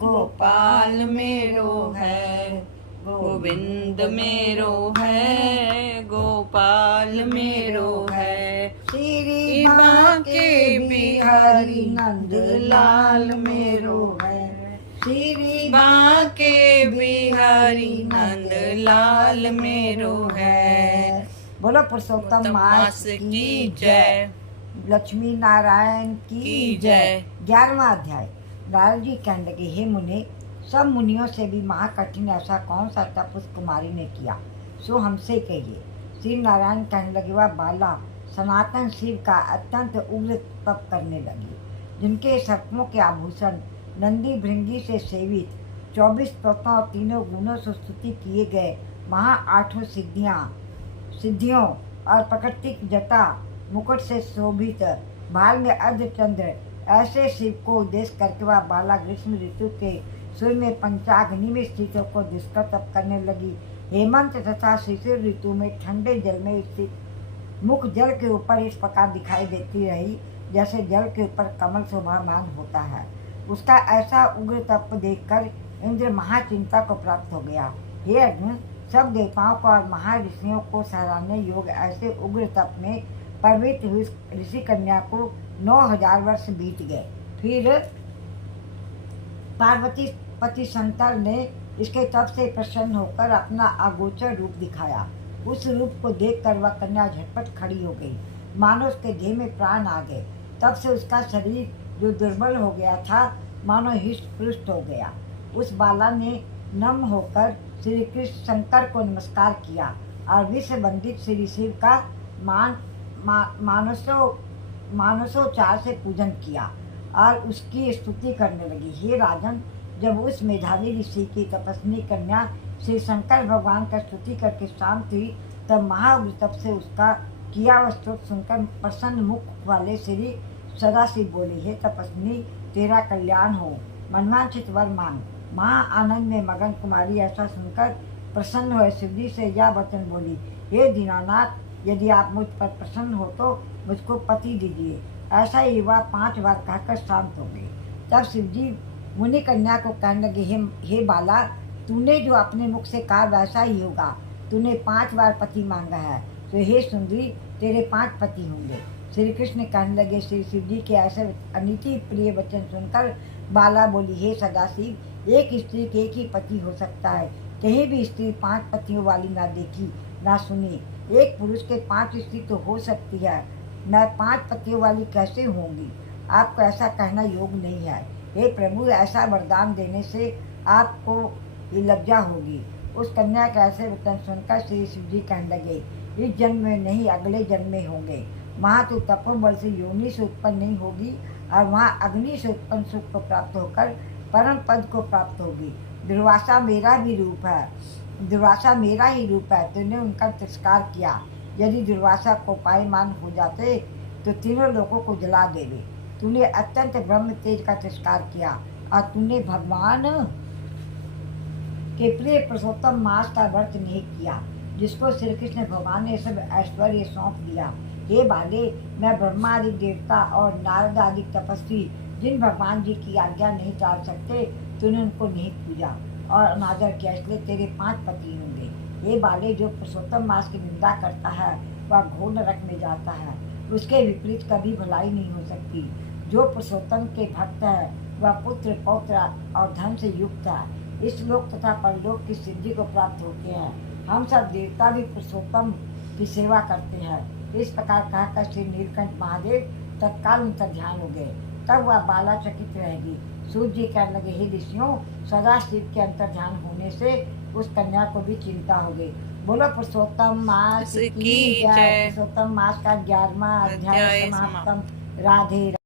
गोपाल मेरो है, गोविंद मेरो है, गोपाल मेरो है। श्री बांके बिहारी नंद लाल मेरो है, श्री बांके बिहारी नंद लाल मेरो है। बोलो पुरुषोत्तम मास की जय, लक्ष्मी नारायण की जय। 11वां अध्याय। नारद जी कहने लगे, हे मुने, सब मुनियों से भी महाकठिन ऐसा कौन सा तप उस कुमारी ने किया, सो हमसे कहिए। श्री नारायण कहने लगे, वह बाला सनातन शिव का अत्यंत उग्र तप करने लगी, जिनके सर्पों के आभूषण नंदी भृंगी से सेवित 24 स्तोत्रों और 3 गुणों से स्तुति किए गए महा 8 सिद्धियों और प्राकृतिक जटा मुकुट से शोभित भाल में अर्धचंद्र ऐसे शिव को उद्देश्य करके वह बाला ग्रीष्म ऋतु के सूर्य में पंचाग्नि में स्थित होकर दुष्कर तप करने लगी। हेमंत तथा शिशिर ऋतु में ठंडे जल में स्थित मुख जल के ऊपर इस प्रकार दिखाई देती रही जैसे जल के ऊपर कमल शोभामान होता है। उसका ऐसा उग्र तप देखकर इंद्र महाचिंता को प्राप्त हो गया। हे अर्जुन, सब देवताओं को और महर्षियों को सराहने योग्य ऐसे उग्र तप में प्रवृत्त हुई ऋषि कन्या को 9000 वर्ष बीत गए। फिर पार्वती पति शंकर ने इसके तप से प्रसन्न होकर अपना अगोचर रूप दिखाया। उस रूप को देखकर वह कन्या झटपट खड़ी हो गई, मानो उसके देह में प्राण आ गए। तब से उसका शरीर जो दुर्बल हो गया था, मानो हिष्ट पुष्ट हो गया। उस बाला ने नम होकर श्री कृष्ण शंकर को नमस्कार किया और विश्व वंदित श्री शिव का मानसोच्चार से पूजन किया और उसकी स्तुति करने लगी। हे राजन, जब उस मेधावी ऋषि की तपस्वी कन्या श्री शंकर भगवान का स्तुति करके शांत हुई, तब महाउग्र तप से उसका किया हुआ स्तुति सुनकर प्रसन्न मुख वाले श्री सदाशिव बोले, हे तपस्वी, तेरा कल्याण हो, मनवांछित वर मांग। महा आनंद में मगन कुमारी ऐसा सुनकर प्रसन्न हुए शिवजी से यह वचन बोली, हे दीनानाथ, यदि आप मुझ पर प्रसन्न हो तो मुझको पति दीजिए। ऐसा ही वह 5 बार कहकर शांत हो गई। तब शिवजी मुनि कन्या को कहने लगे, हे बाला, तूने जो अपने मुख से कहा वैसा ही होगा। तूने 5 बार पति मांगा है, तो हे सुंदरी, तेरे 5 पति होंगे। श्री कृष्ण कहने लगे, श्री शिवजी के ऐसे अनिति प्रिय वचन सुनकर बाला बोली, हे सदाशिव, एक स्त्री के एक ही पति हो सकता है। कहीं भी स्त्री 5 पतियों वाली ना देखी ना सुनी। एक पुरुष के 5 स्त्री तो हो सकती है, मैं 5 पतियों वाली कैसे होंगी? आपको ऐसा कहना योग नहीं है। हे प्रभु, ऐसा वरदान देने से आपको लज्जा होगी। उस कन्या के ऐसे वचन सुनकर श्री शिवजी कहने लगे, इस जन्म में नहीं, अगले जन्म में होंगे। वहाँ तो तपोबल से योनि से उत्पन्न नहीं होगी और वहाँ अग्नि से उत्पन्न सुख को प्राप्त होकर परम पद को प्राप्त होगी। दुर्वासा मेरा भी रूप है, दुर्वासा मेरा ही रूप है। तूने उनका तिरस्कार किया। यदि दुर्वासा को पायमान हो जाते तो तीनों लोगों को जला देवे। तूने अत्यंत ब्रह्म तेज का तिरस्कार किया और तूने भगवान के प्रिय पुरुषोत्तम मास का व्रत नहीं किया, जिसको श्री कृष्ण भगवान ने सब ऐश्वर्य सौंप दिया। हे बाले, मैं ब्रह्मा आदि देवता और नारद आदि तपस्वी जिन भगवान जी की आज्ञा नहीं टाल सकते, तूने उनको नहीं पूजा और अनादर किया, इसलिए तेरे 5 पति होंगे। हे बाले, जो पुरुषोत्तम मास की निंदा करता है वह घोर नरक में जाता है, उसके विपरीत कभी भलाई नहीं हो सकती। जो पुरुषोत्तम के भक्त है वह पुत्र पौत्र और धन से युक्त है, इस लोक तथा परलोक की सिद्धि को प्राप्त होते हैं। हम सब देवता भी पुरुषोत्तम की सेवा करते हैं। इस प्रकार कहकर श्री नीलकंठ महादेव तत्काल उनका ध्यान हो गए। तब वह बाला चकित रहेगी। सूर्य जी कहने लगे, हे ऋषियों, सदा शिव के अंतर ध्यान होने से उस कन्या को भी चिंता हो गई। बोलो पुरुषोत्तम मास की जय। पुरुषोत्तम मास का 11वां अध्याय समाप्तम। राधे।